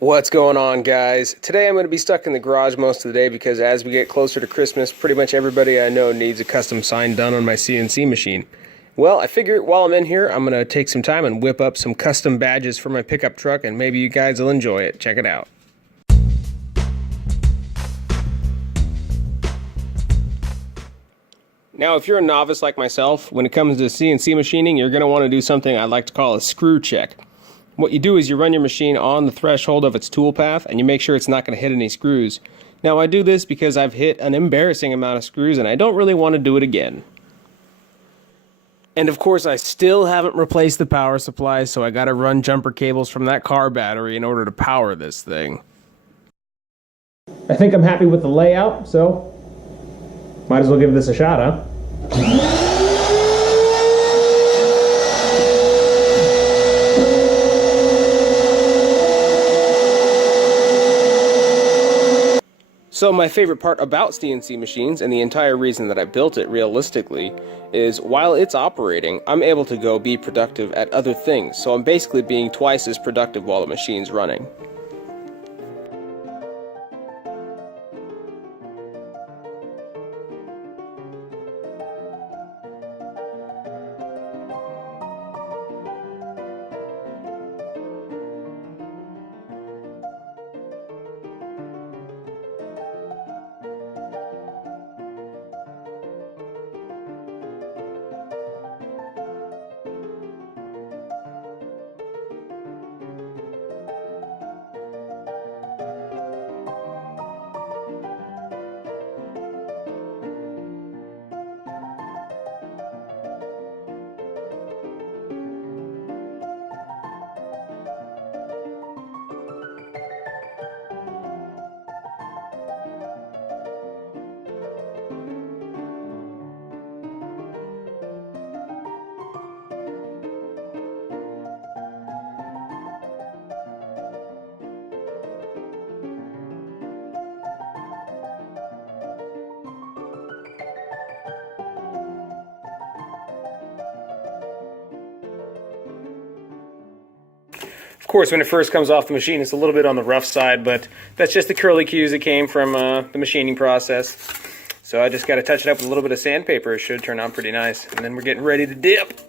What's going on, guys? Today I'm going to be stuck in the garage most of the day because as we get closer to Christmas, pretty much everybody I know needs a custom sign done on my CNC machine. Well, I figure while I'm in here, I'm going to take some time and whip up some custom badges for my pickup truck, and maybe you guys will enjoy it. Check it out. Now, if you're a novice like myself, when it comes to CNC machining, you're going to want to do something I like to call a screw check. What you do is you run your machine on the threshold of its tool path and you make sure it's not going to hit any screws. Now, I do this because I've hit an embarrassing amount of screws and I don't really want to do it again. And of course, I still haven't replaced the power supply, so I got to run jumper cables from that car battery in order to power this thing. I think I'm happy with the layout, so might as well give this a shot, huh? So my favorite part about CNC machines, and the entire reason that I built it realistically, is while it's operating, I'm able to go be productive at other things. So I'm basically being twice as productive while the machine's running. Of course, when it first comes off the machine, it's a little bit on the rough side, but that's just the curly cues that came from the machining process. So I just got to touch it up with a little bit of sandpaper. It should turn out pretty nice. And then we're getting ready to dip.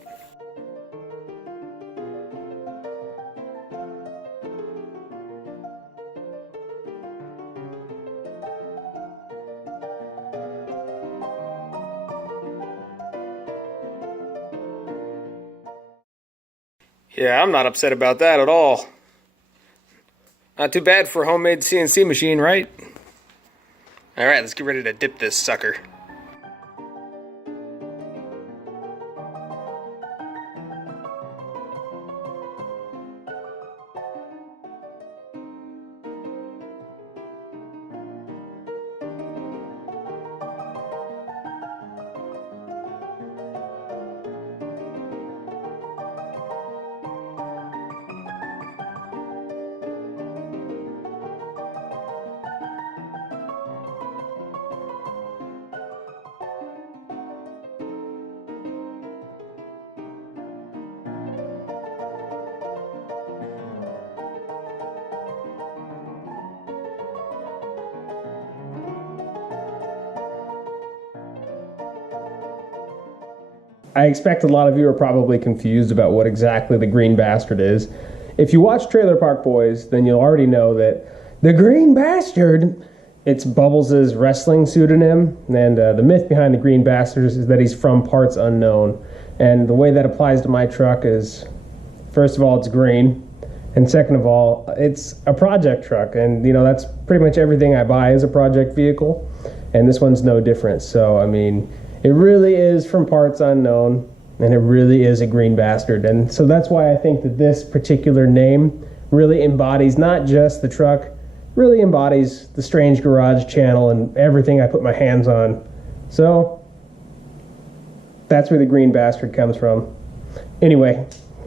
Yeah, I'm not upset about that at all. Not too bad for a homemade CNC machine, right? Alright, let's get ready to dip this sucker. I expect a lot of you are probably confused about what exactly the Green Bastard is. If you watch Trailer Park Boys, then you'll already know that the Green Bastard, it's Bubbles' wrestling pseudonym, and the myth behind the Green Bastard is that he's from parts unknown. And the way that applies to my truck is, first of all, it's green, and second of all, it's a project truck, and you know, that's pretty much everything I buy is a project vehicle, and this one's no different. So I mean, it really is from parts unknown, and it really is a Green Bastard. And so that's why I think that this particular name really embodies not just the truck, really embodies the Strange Garage channel and everything I put my hands on. So that's where the Green Bastard comes from. Anyway,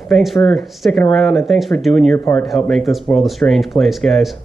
thanks for sticking around, and thanks for doing your part to help make this world a strange place, guys.